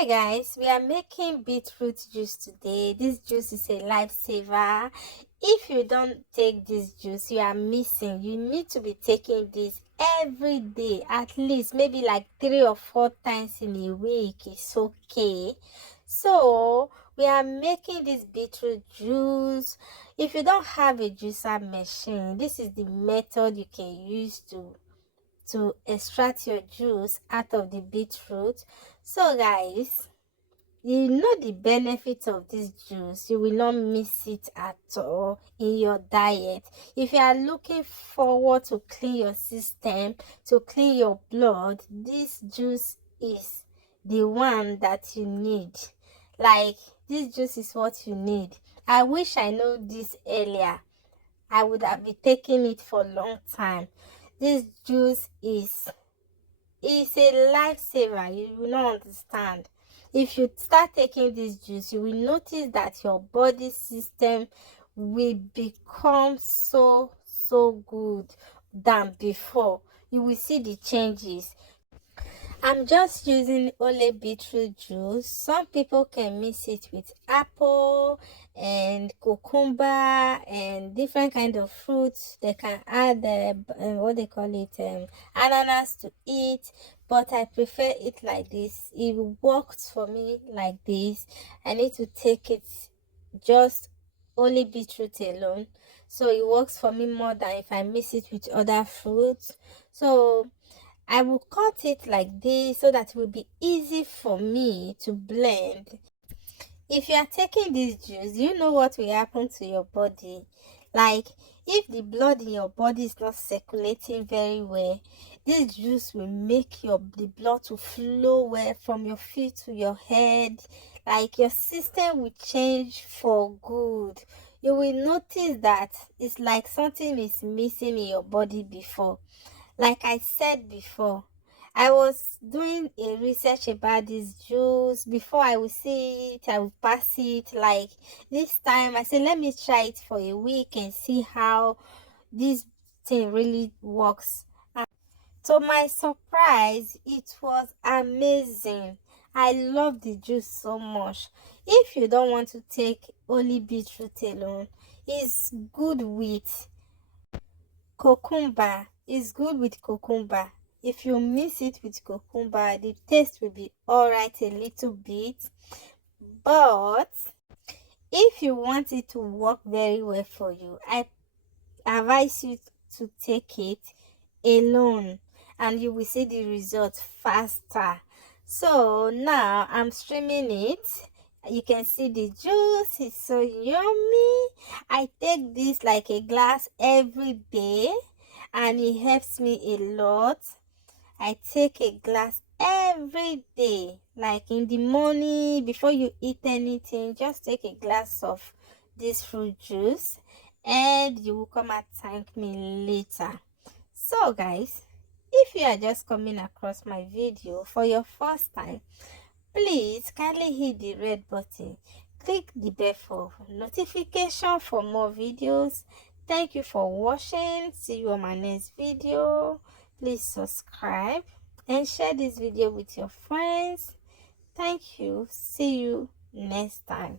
Hi guys, we are making beetroot juice today. This juice is a lifesaver. If you don't take this juice, you are missing. You need to be taking this every day, at least maybe like 3 or 4 times in a week. It's okay. So we are making this beetroot juice. If you don't have a juicer machine, this is the method you can use to extract your juice out of the beetroot. So guys, you know the benefits of this juice. You will not miss it at all in your diet. If you are looking forward to clean your system, to clean your blood, this juice is the one that you need. Like, this juice is what you need. I wish I know this earlier. I would have been taking it for a long time. This juice is a lifesaver. You will not understand. If you start taking this juice, you will notice that your body system will become so good than before. You will see the changes. I'm just using only beetroot juice. Some people can mix it with apple and cucumber and different kind of fruits. They can add what they call it, ananas to it. But I prefer it like this. It works for me like this. I need to take it just only beetroot alone. So it works for me more than if I mix it with other fruits. So I will cut it like this so that it will be easy for me to blend. If you are taking this juice, you know what will happen to your body. Like, if the blood in your body is not circulating very well, this juice will make the blood to flow well from your feet to your head. Like, your system will change for good. You will notice that it's like something is missing in your body before. Like I said before, I was doing a research about this juice. Before I would see it, I would pass it. Like this time, I said, let me try it for a week and see how this thing really works. And to my surprise, it was amazing. I love the juice so much. If you don't want to take only beetroot alone, it's good with cucumber. Is good with cucumber. If you mix it with cucumber, the taste will be alright a little bit. But if you want it to work very well for you, I advise you to take it alone and you will see the results faster. So now I'm streaming it. You can see the juice is so yummy. I take this like a glass every day and it helps me a lot. I take a glass every day, like in the morning before you eat anything. Just take a glass of this fruit juice and you will come and thank me later. So guys, if you are just coming across my video for your first time, please kindly hit the red button, click the bell for notification for more videos. Thank you for watching. See you on my next video. Please subscribe and share this video with your friends. Thank you. See you next time.